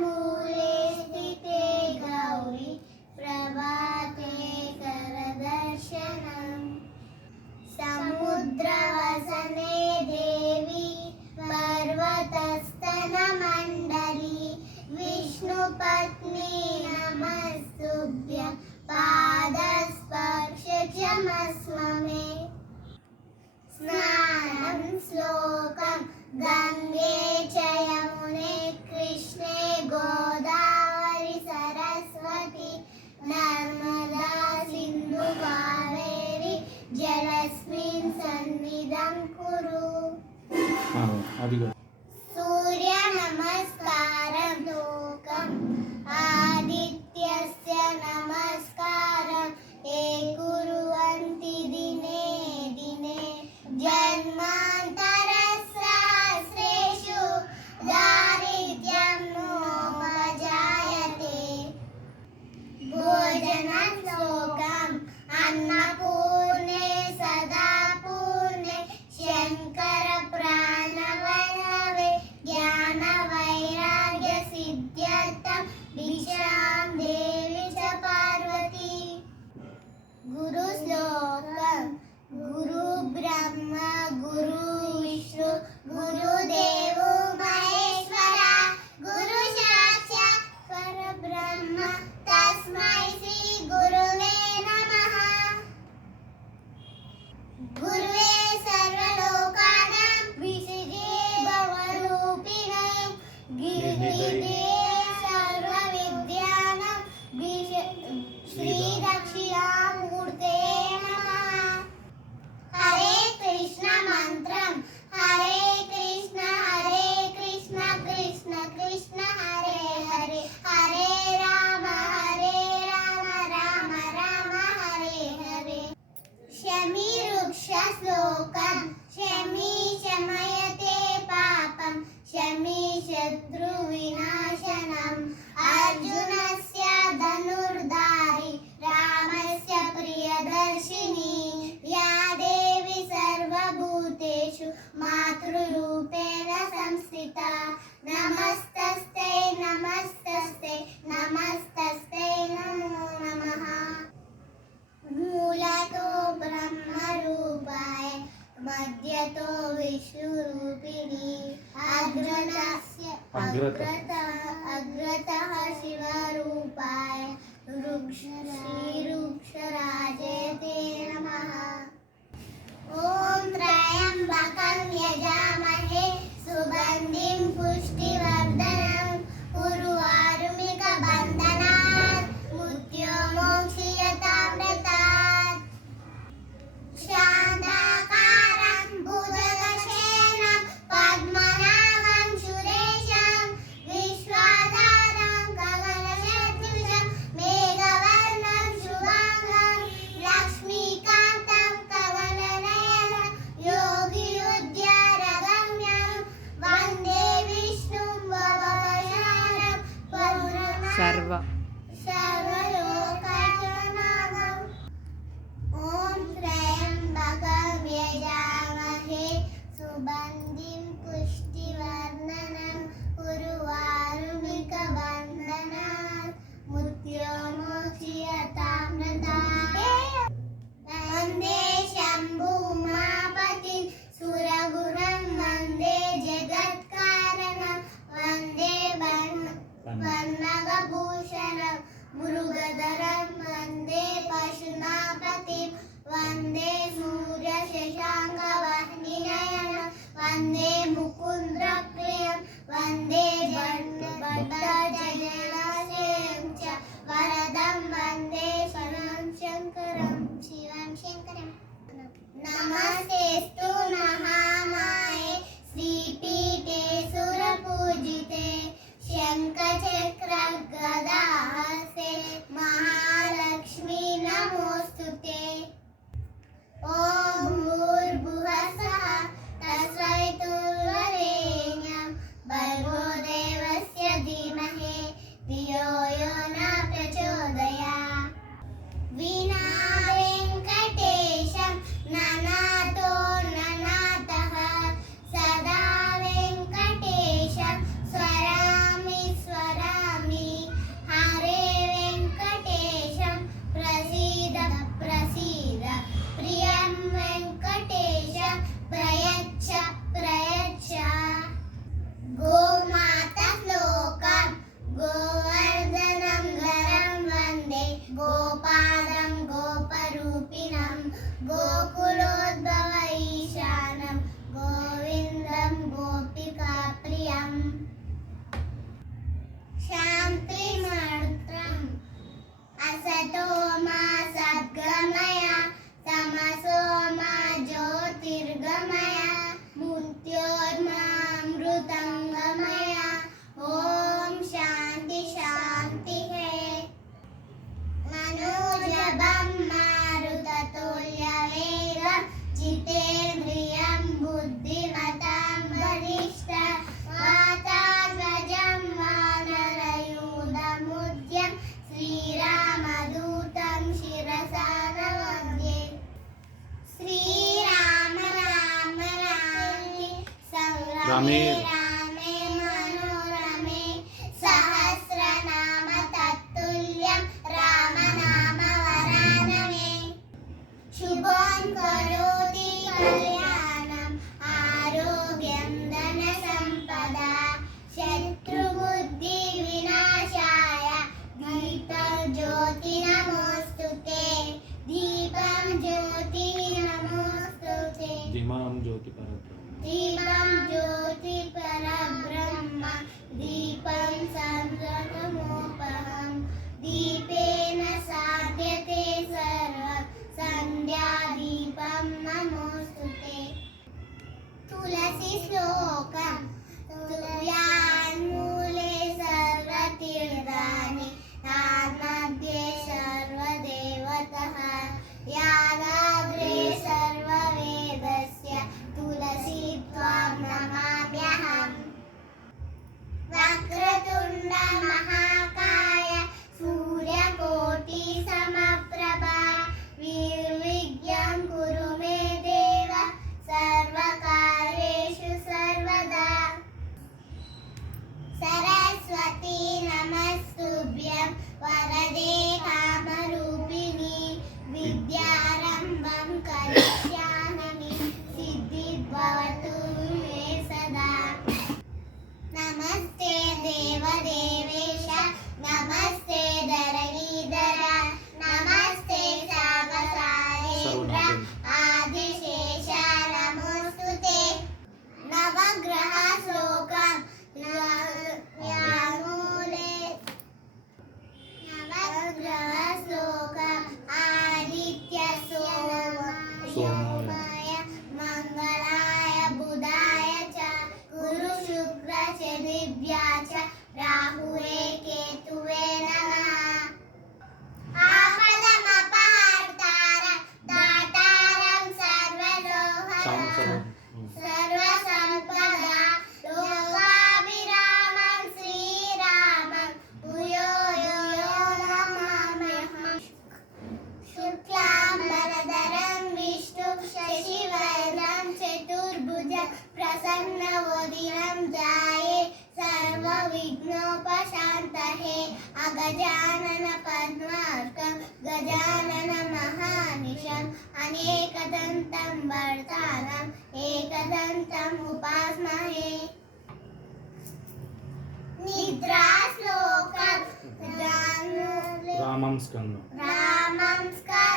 मूले स्थिते गौरी प्रभाते करदर्शनम् समुद्रवसने देवी पर्वतस्तनमण्डली विष्णुपत्नी नमस्तुभ्यं पादस्पर्शचमस्ममे स्नानं श्लोकं गंगे च यमुने कृष्णे गोदावरी सरस्वती नर्मदा सिन्धु कावेरी जलस्मिन् सन्निधं कुरु सूर्य नमस्कारं लोकम् आदित्यस्य नमस्कारं ये कुर्वन्ति दिने दिने जन्मान्तरसहस्रेषु दारिद्र्यं नोपजायते भोजनं श्लोकम् अन्नपूर्णे सदा पूर्णे शंकर प्राणवल्लभे ज्ञानवैराग्य सिद्ध्यर्थं भिक्षां देवी च पार्वती गुरु श्लोकम् गुरु ब्रह्मा गुरु विष्णु गुरुदेवो महेश्वरा गुरु साक्षात् परब्रह्म तस्मै श्री गुरुवे नमः गुरुवे सर्वलोकानां विषजे भवरूपिणे गिरिजे सर्वविद्यानां श्रीदक्षिणामूर्ते नमः हरे कृष्ण मंत्रम हरे कृष्ण कृष्ण कृष्ण हरे हरे हरे राम राम राम हरे हरे शमी वृक्ष श्लोकम शमी शमयते पापम शमी शत्रु विनाशनम अर्जुनस्य धनुर्धारी रामस्य प्रियदर्शिनी या देवी सर्वभूतेषु मातृरूपेण संस्थिता नमस्तस्ते नमस्तस्ते नमस्तस्ते नमो नमः मूलतो ब्रह्मरूपाय मध्यतो विष्णुरूपिणी अग्रतः शिवरूपाय श्रीवृक्षराजे ते नमः ॐ त्र्यम्बकं यजामहे सुगन्धिं पुष्टिवर्धनं उर्वारुकबन्धनात् मृत्युर्मोक्षयतामृतात् शान्ताकारं भुजगशयनं पद्मनाभं सुरेशं विश्वाधारं गगनसदृशं मेघवर्णं शुभांगं लक्ष्मीकान्तं कमलनयनं योगियुज्यरगम्यं वन्दे विष्णुं भवभयहारं सर्वलोकनाथं ॐ त्र्यम्बकं यजामहे सुगन्धिं पुष्टिवर्धनम् उर्वारुकबन्धनात् मृत्युर्मोक्षयतामृतात् वन्दे शम्भुमापतिं सुरगुरुं वन्दे जगत्कारणं वन्दे पन्नगभूषणं मृगधरं वन्दे पशुनापतिं वन्दे सूर्यशशाङ्कवाहिनीनयनं वन्दे मुकुन्द्रप्रियं वन्दे भट्टजनसें च वरदं वन्दे शिवं शङ्करं नमस्तेऽस्तु महामाये श्रीपीठे सुरपूजिते शङ्खचक्रगदाहस्ते महालक्ष्मी नमोऽस्तुते ॐ भूर्भुवः तत्सवितुर्वरेण्यं भर्गो देवस्य धीमहि धियो यो न प्रचोदयात् वीणा वेङ्कटेशं ननातो रामे रामे मनोरमे सहस्रनाम तत्तुल्यं रामनामवरानने शुभं करोति कल्याणं आरोग्यं धनसम्पदा शत्रुबुद्धिविनाशाय दीपं ज्योति नमोस्तुते दीपं ज्योति नमोस्तुते दिमां ज्योति परब्रह्म दीपं ज्योति परब्रह्म दीपं संज्ञानमोपहं दीपेन साध्यते सर्वं सन्ध्यादीपं नमोस्तुते तुलसी श्लोकं तुल्यान्मूले सर्वतीर्थानि तन्मध्ये सर्वदेवतः यादाग्रे सर्ववेदस्य तुलसी त्वां नमाम्यहम् वक्रतुण्ड महाकाय सूर्यकोटि समप्रभा निर्विघ्नं कुरु मे देव सर्वकार्येषु सर्वदा सरस्वती नमस्तुभ्यं वरदे कामरूपिणी विद्यारम्भं करिष्यामि सिद्धिर्भवतु मे सदा नमस्ते देवदेवेश नमस्ते धरणीधर नमस्ते सागसारेन्द्र आदिशेष नमोस्तुते नवग्रह श्लोकं यामूले नवग्रह श्लोकम् आदित्य सोमय मंगलाय बुधाय च गुरु शुक्र शनिभ्या च राहुवे केतुवे नमः आपदमपहर्तारं दातारं सर्वलोकं सर्वसम्पदा लोकाभिरामं श्रीरामं भूयो भूयो नमाम्यहम् शुक्लाम्बरधरं विष्णुं शशिवर्णं चतुर्भुजं प्रसन्नवदनं ध्याये सर्वविघ्नोपशान्तये अगजानन पद्मार्कं गजानन महानिशम् अनेकदन्तं वर्तानम् एकदन्तम् उपास्महे निद्रा श्लोकं रामं स्कन्दं रामं स्कन्दं